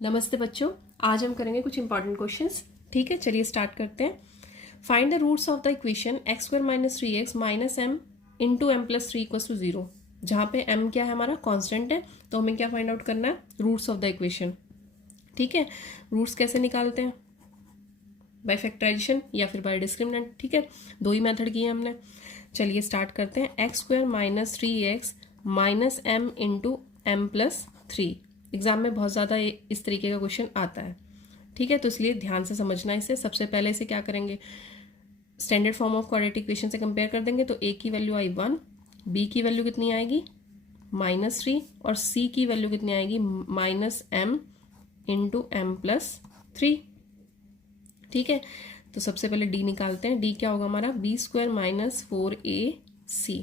नमस्ते बच्चों, आज हम करेंगे कुछ इंपॉर्टेंट क्वेश्चंस। ठीक है, चलिए स्टार्ट करते हैं। Find the roots of the equation x square minus 3x minus m into m plus 3 equals to 0। जहाँ पे m क्या है, हमारा कांस्टेंट है, तो हमें क्या फाइंड आउट करना है, रूट्स ऑफ द इक्वेशन। ठीक है, रूट्स कैसे निकालते हैं, बाय फैक्टराइजेशन या फिर बाय डिस्क्रिमिनेंट। ठीक है, दो ही मेथड किए हमने। चलिए स्टार्ट करते हैं। X square minus 3x minus m into m plus 3। Exam में बहुत ज़्यादा इस तरीके का क्वेश्चन आता है। ठीक है, तो इसलिए ध्यान से समझना इसे। सबसे पहले इसे क्या करेंगे, standard form of quadratic equation से कंपेयर कर देंगे। तो a की वैल्यू आई 1, b की वैल्यू कितनी आएगी -3 और c की वैल्यू कितनी आएगी -m इंटू एम प्लस 3। ठीक है, तो सबसे पहले d निकालते हैं। d क्या होगा हमारा, b square minus 4ac।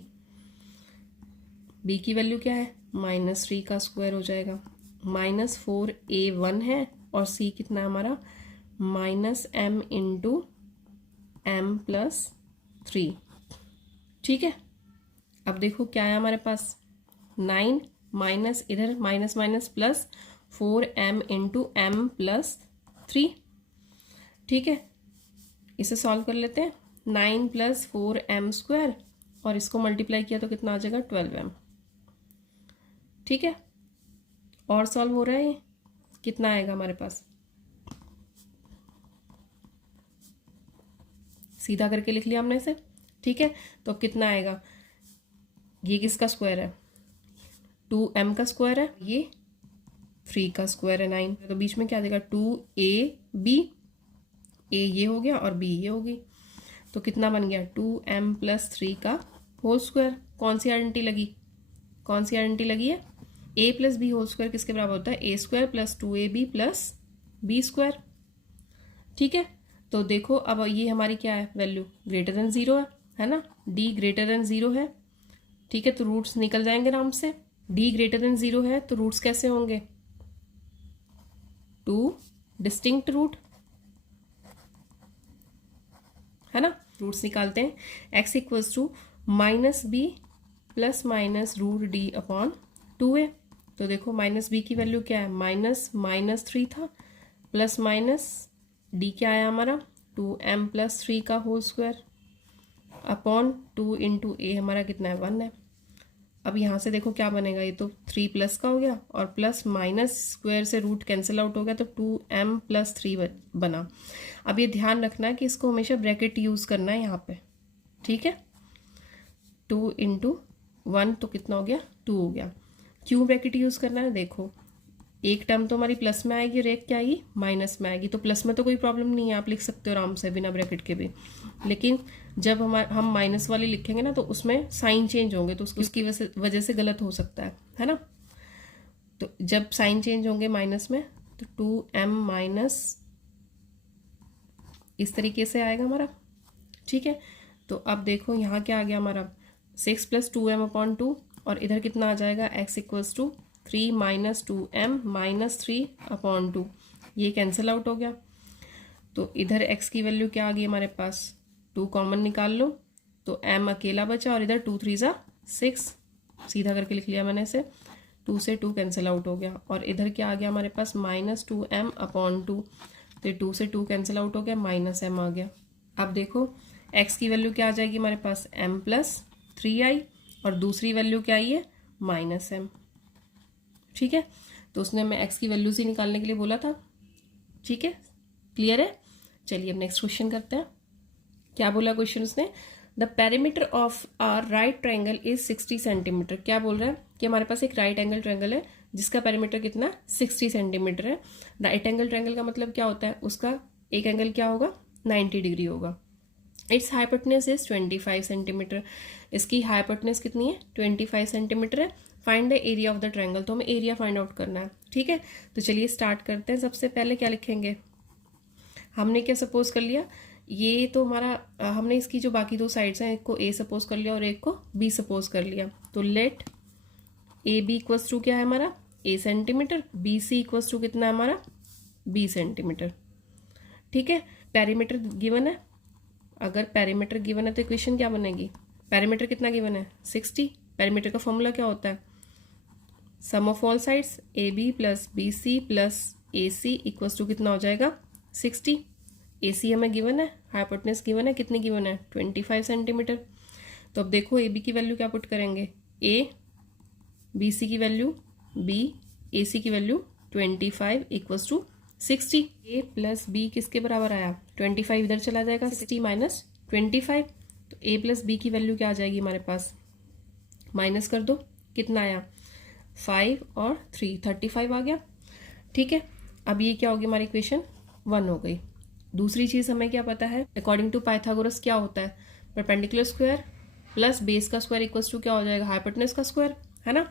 b की वैल्यू क्या है, -3 का स्क्वायर हो जाएगा, -4a1 है और c कितना है हमारा -m इंटू एम प्लस 3। ठीक है, अब देखो क्या है हमारे पास, 9 माइनस इधर minus minus plus 4m into m plus 3। ठीक है, इसे सॉल्व कर लेते हैं। 9 प्लस 4m स्क्वायर और इसको मल्टीप्लाई किया तो कितना आ जाएगा 12m। ठीक है, और सॉल्व हो रहा है, ये कितना आएगा हमारे पास, सीधा करके लिख लिया हमने इसे। ठीक है, तो अब कितना आएगा, ये किसका स्क्वायर है, 2m का स्क्वायर है, ये 3 का स्क्वायर है 9, तो बीच में क्या आ जाएगा 2ab, a ये हो गया और b ये होगी, तो कितना बन गया 2m प्लस 3 का होल स्क्वायर। कौन सी आइडेंटिटी लगी, कौन सी आइडेंटिटी लगी है, a plus b whole square किसके बराबर होता है, a square plus 2ab plus b square. ठीक है, तो देखो अब ये हमारी क्या है, वैल्यू ग्रेटर देन 0 है ना, d ग्रेटर देन 0 है। ठीक है, तो रूट्स निकल जाएंगे आराम से। d ग्रेटर देन 0 है तो रूट्स कैसे होंगे, 2 डिस्टिंक्ट रूट, है ना। रूट्स निकालते हैं। x equals to -b plus minus √d/2a। तो देखो -b की वैल्यू क्या है, -3 था, प्लस माइनस d क्या आया हमारा 2m प्लस 3 का whole square upon 2 into a हमारा कितना है 1 है। अब यहाँ से देखो क्या बनेगा, ये तो 3 प्लस का हो गया और प्लस माइनस स्क्वायर से रूट कैंसिल आउट हो गया, तो 2m प्लस 3 बना। अब ये ध्यान रखना है कि इसको हमेशा ब्रैकेट यूज़ करना है यहाँ पे। ठीक है, 2 इंटू 1 तो कितना हो गया 2 हो गया। क्यों ब्रैकेट यूज़ करना है, देखो एक टर्म तो हमारी प्लस में आएगी और एक क्या आएगी माइनस में आएगी। तो प्लस में तो कोई प्रॉब्लम नहीं है, आप लिख सकते हो आराम से बिना ब्रैकेट के भी, लेकिन जब हम माइनस वाली लिखेंगे ना तो उसमें साइन चेंज होंगे, तो उसकी वजह से गलत हो सकता है ना। तो जब साइन चेंज होंगे माइनस में तो 2m माइनस इस तरीके से आएगा हमारा। ठीक है, तो अब देखो यहाँ क्या आ गया हमारा 6 प्लस 2m/2 और इधर कितना आ जाएगा x equals to 3 minus 2m minus 3/2। ये कैंसिल आउट हो गया, तो इधर x की वैल्यू क्या आ गई हमारे पास, 2 कॉमन निकाल लो तो m अकेला बचा और इधर 2 3 6, सीधा करके लिख लिया मैंने इसे। 2 से 2 कैंसिल आउट हो गया और इधर क्या आ गया हमारे पास -2m/2, तो 2 से 2 कैंसिल आउट हो गया, -m आ गया। अब देखो x की वैल्यू क्या आ जाएगी हमारे पास m प्लस 3 आई और दूसरी वैल्यू क्या आई है -m। ठीक है, तो उसने हमें x की वैल्यूज ही निकालने के लिए बोला था। ठीक है, क्लियर है। चलिए अब नेक्स्ट क्वेश्चन करते हैं। क्या बोला क्वेश्चन उसने, the perimeter of our right triangle is 60 centimetre. क्या बोल रहा है कि हमारे पास एक राइट एंगल ट्रायंगल है जिसका पेरीमीटर कितना 60 सेंटीमीटर है। राइट एंगल ट्रायंगल का मतलब क्या होता है, उसका एक एंगल क्या होगा 90 डिग्री होगा। इट्स हाइपोटेन्यूज इज 25 सेंटीमीटर, इसकी हाइपोटेन्यूज कितनी है 25 सेंटीमीटर है। Find the area of the triangle, तो हमें एरिया फाइंड आउट करना है। ठीक है, तो चलिए स्टार्ट करते हैं। सबसे पहले क्या लिखेंगे, हमने क्या सपोज कर लिया, ये तो हमारा हमने इसकी जो बाकी दो साइड्स हैं, एक को a सपोज कर लिया और एक को b सपोज कर लिया। तो let A B equals to क्या है हमारा a centimetre, B C equals to कितना है हमारा b सेंटीमीटर। ठीक है, पेरीमीटर गिवन है, अगर पेरीमीटर गिवन है तो इक्वेशन क्या बनेगी, पेरीमीटर कितना गिवन है 60। पेरीमीटर का फॉर्मूला क्या होता है, sum of all sides A B plus B C plus A C equals to कितना हो जाएगा 60। ए सी हमें गिवन है, हाइपोटेनस गिवन है, कितनी गिवन है 25 सेंटीमीटर। तो अब देखो ए बी की वैल्यू क्या पुट करेंगे, ए, बी सी की वैल्यू बी, ए सी की value 25 equals to 60। A plus B किसके बराबर आया 25, इधर चला जाएगा 60 माइनस 25। तो ए प्लस बी की वैल्यू क्या आ जाएगी हमारे पास, माइनस कर दो, कितना आया 5 और 3 35 आ गया। ठीक है, अब ये क्या होगी हमारी इक्वेशन 1 हो गई। दूसरी चीज़ हमें क्या पता है, अकॉर्डिंग टू पाइथागोरस क्या होता है, परपेंडिकुलर स्क्वायर प्लस बेस का स्क्वायर इक्वल्स टू क्या हो जाएगा हाइपोटेनस का स्क्वायर, है ना।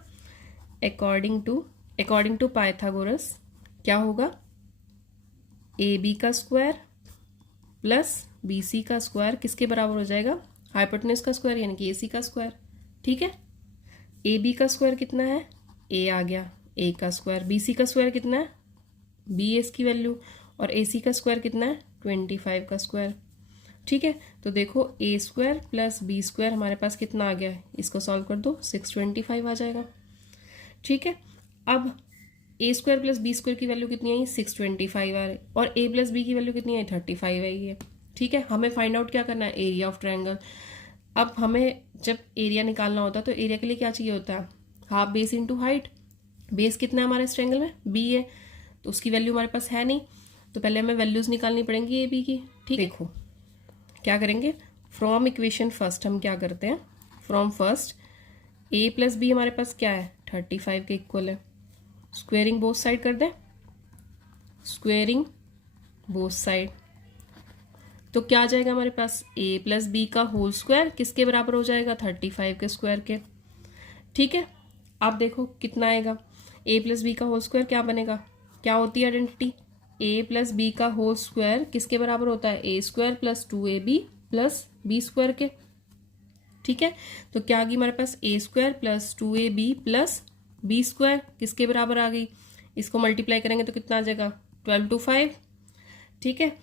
अकॉर्डिंग टू पाइथागोरस क्या होगा, ए बी का स्क्वायर प्लस बी सी का स्क्वायर किसके बराबर हो जाएगा, हाइपोटेनस का स्क्वायर यानी कि ए सी का स्क्वायर। ठीक है, ए बी का स्क्वायर कितना है, ए आ गया, ए का स्क्वायर, बी सी का स्क्वायर कितना है, बी एस की वैल्यू, और ए सी का स्क्वायर कितना है 25 का स्क्वायर। ठीक है, तो देखो ए स्क्वायर प्लस बी स्क्वायर हमारे पास कितना आ गया है, इसको सॉल्व कर दो 625 आ जाएगा। ठीक है, अब ए स्क्वायर प्लस बी स्क्वायर की वैल्यू कितनी आई 625 आ रही, और ए प्लस बी की वैल्यू कितनी आई 35 आई है। ठीक है, हमें फाइंड आउट क्या करना है, एरिया ऑफ ट्रायंगल। अब हमें जब एरिया निकालना होता है तो एरिया के लिए क्या चाहिए होता है, half base into height. Base कितना है हमारे इस ट्रायंगल में, बी है, तो उसकी वैल्यू हमारे पास है नहीं, तो पहले हमें वैल्यूज निकालनी पड़ेंगी ए बी की। ठीक, देखो क्या करेंगे, फ्रॉम इक्वेशन फर्स्ट हम क्या करते हैं, from first A plus B हमारे पास क्या है 35 के इक्वल है, स्क्वेयरिंग बोथ साइड कर दें, स्क्वेयरिंग बोथ साइड, तो क्या आ जाएगा हमारे पास ए प्लस बी का होल स्क्वायर किसके बराबर हो जाएगा 35 के स्क्वायर के। ठीक है, आप देखो कितना आएगा, ए प्लस बी का होल स्क्वायर क्या बनेगा, क्या होती है आइडेंटिटी, ए प्लस बी का होल स्क्वायर किसके बराबर होता है, A square plus 2ab plus B square के। ठीक है, तो क्या आ गई हमारे पास A square plus 2ab plus B square किसके बराबर आ गई, इसको मल्टीप्लाई करेंगे तो कितना आ जाएगा 12 to 5। ठीक है,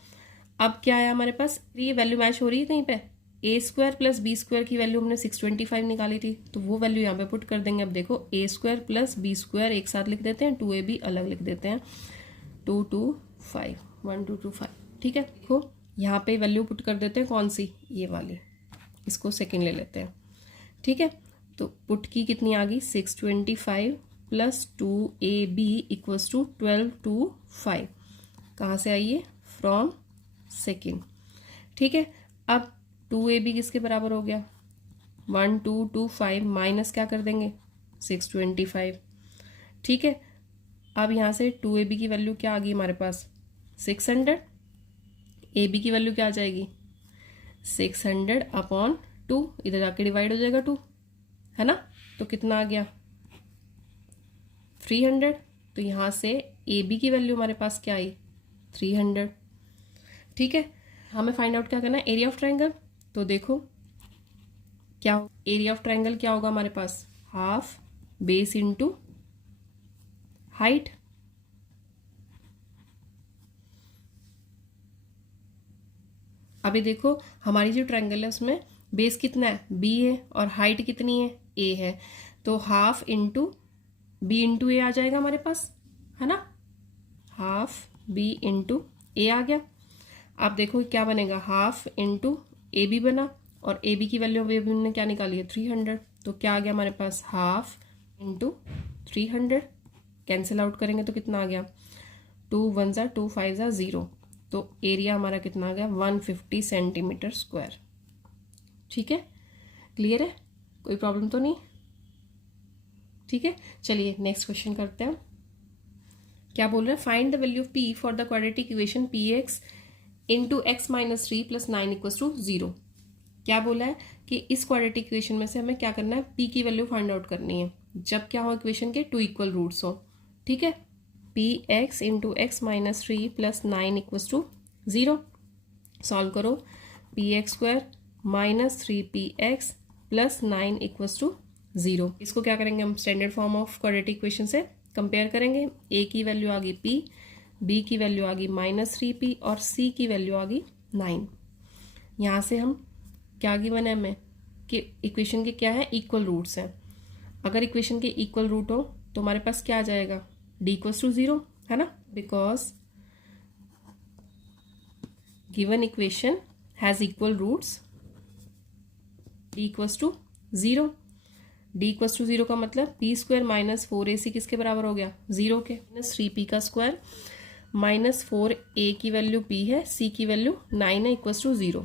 अब क्या आया हमारे पास, ये वैल्यू मैच हो रही है कहीं पे, ए स्क्वायर प्लस बी स्क्वायर की वैल्यू हमने 625 निकाली थी, तो वो वैल्यू यहाँ पे पुट कर देंगे। अब देखो ए स्क्वायर प्लस बी स्क्वायर एक साथ लिख देते हैं, 2ab अलग लिख देते हैं, 2 to 5 1 2 to 5। ठीक है, देखो यहाँ पे वैल्यू पुट कर देते हैं, कौन सी, ये वाली, इसको सेकेंड ले लेते हैं। ठीक है, तो पुट की कितनी आ गई 625 plus 2ab equals to 12 to 5, कहाँ से आई है, फ्रॉम सेकेंड। ठीक है, अब 2ab किसके बराबर हो गया 1 2 2 5 माइनस क्या कर देंगे 625। ठीक है, अब यहाँ से 2ab की वैल्यू क्या आ गई हमारे पास 600, ab की वैल्यू क्या आ जाएगी 600 अपॉन 2, इधर जाके डिवाइड हो जाएगा 2, है ना, तो कितना आ गया 300। तो यहाँ से ab की वैल्यू हमारे पास क्या आई 300। ठीक है, हमें फाइंड आउट क्या करना है, एरिया ऑफ ट्रायंगल। तो देखो क्या एरिया ऑफ ट्रायंगल क्या होगा हमारे पास, हाफ बेस इंटू हाइट। अभी देखो हमारी जो ट्रायंगल है उसमें बेस कितना है बी है और हाइट कितनी है ए है, तो हाफ इंटू बी इंटू ए आ जाएगा हमारे पास, है ना, हाफ बी इंटू ए आ गया। आप देखो क्या बनेगा, हाफ इंटू ए बी बना, और ए बी की वैल्यू अभी हमने क्या निकाली है 300, तो क्या आ गया हमारे पास हाफ इंटू 300, कैंसिल आउट करेंगे तो कितना आ गया 2 1 ज़ा 2 5 ज़ा 0, तो एरिया हमारा कितना आ गया 150 सेंटीमीटर स्क्वायर। ठीक है, क्लियर है, कोई प्रॉब्लम तो नहीं। ठीक है, चलिए नेक्स्ट क्वेश्चन करते हैं। क्या बोल रहे हैं, find the value of p for the quadratic equation p x into x minus 3 plus 9 equals to 0। क्या बोला है कि इस क्वाड्रेटिक इक्वेशन में से हमें क्या करना है, पी की वैल्यू फाइंड आउट करनी है जब क्या हो इक्वेशन के 2 इक्वल रूट्स हो। ठीक है, P x into x minus 3 plus 9 equals to 0। Solve करो, P X square minus 3 P X plus 9 equals to 0। इसको क्या करेंगे हम, standard form of quadratic equation से कंपेयर करेंगे। ए की वैल्यू आ गई पी, बी की वैल्यू आ गई माइनस 3p, और सी की वैल्यू आ गई 9। यहाँ से हम क्या गिवन है हमें कि इक्वेशन के क्या है, इक्वल रूट्स हैं। अगर इक्वेशन के इक्वल रूट हो तो हमारे पास क्या आ जाएगा, d इक्वल्स टू 0, है ना। Because given equation has equal roots D equals to 0। D equals to 0 का मतलब पी स्क्वायर माइनस 4ac किसके बराबर हो गया, 0 के। माइनस 3p का स्क्वायर माइनस 4a की वैल्यू p है, c की वैल्यू 9 है, इक्वल्स टू 0।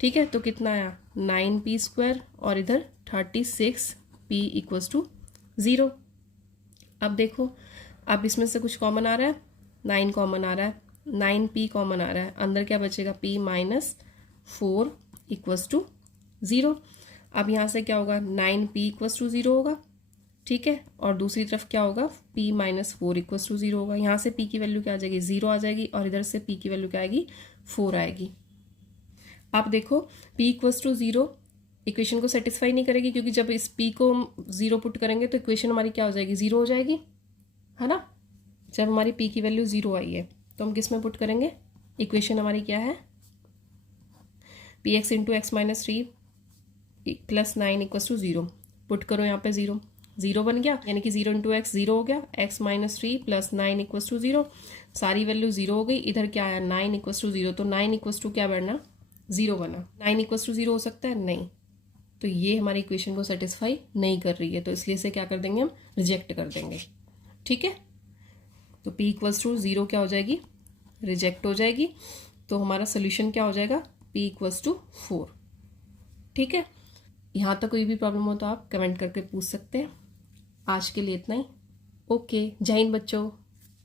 ठीक है, तो कितना आया 9p स्क्वायर और इधर 36p इक्वल्स टू 0। अब देखो, अब इसमें से कुछ कॉमन आ रहा है, 9 कॉमन आ रहा है, 9p कॉमन आ रहा है, अंदर क्या बचेगा p माइनस 4 इक्वल्स टू 0। अब यहाँ से क्या होगा 9p इक्वल्स टू 0 होगा। ठीक है, और दूसरी तरफ क्या होगा p माइनस 4 इक्वल्स टू 0 होगा। यहाँ से p की वैल्यू क्या आ जाएगी 0 आ जाएगी और इधर से p की वैल्यू क्या आएगी 4 आएगी। आप देखो p इक्वल्स टू 0 इक्वेशन को सेटिस्फाई नहीं करेगी, क्योंकि जब इस p को 0 पुट करेंगे तो इक्वेशन हमारी क्या हो जाएगी 0 हो जाएगी, है ना। जब हमारी p की वैल्यू 0 आई है तो हम किस में पुट करेंगे, इक्वेशन हमारी क्या है px into x minus 3 plus 9 equals to 0। Put करो यहाँ पे 0 0 बन गया, यानी कि 0 इंटू एक्स 0 हो गया, x minus 3 plus 9 equals to 0। सारी वैल्यू 0 हो गई, इधर क्या आया 9 इक्वल्स टू 0, तो 9 इक्वल्स टू क्या बनना 0 बना। 9 इक्वल्स टू 0 हो सकता है नहीं, तो ये हमारी इक्वेशन को सेटिस्फाई नहीं कर रही है, तो इसलिए से क्या कर देंगे हम रिजेक्ट कर देंगे। ठीक है, तो p इक्वल्स टू 0 क्या हो जाएगी रिजेक्ट हो जाएगी, तो हमारा सोल्यूशन क्या हो जाएगा p इक्वल्स टू 4। ठीक है, यहाँ तक कोई भी प्रॉब्लम हो तो आप कमेंट करके पूछ सकते हैं। आज के लिए इतना ही। ओके, जय हिंद बच्चों।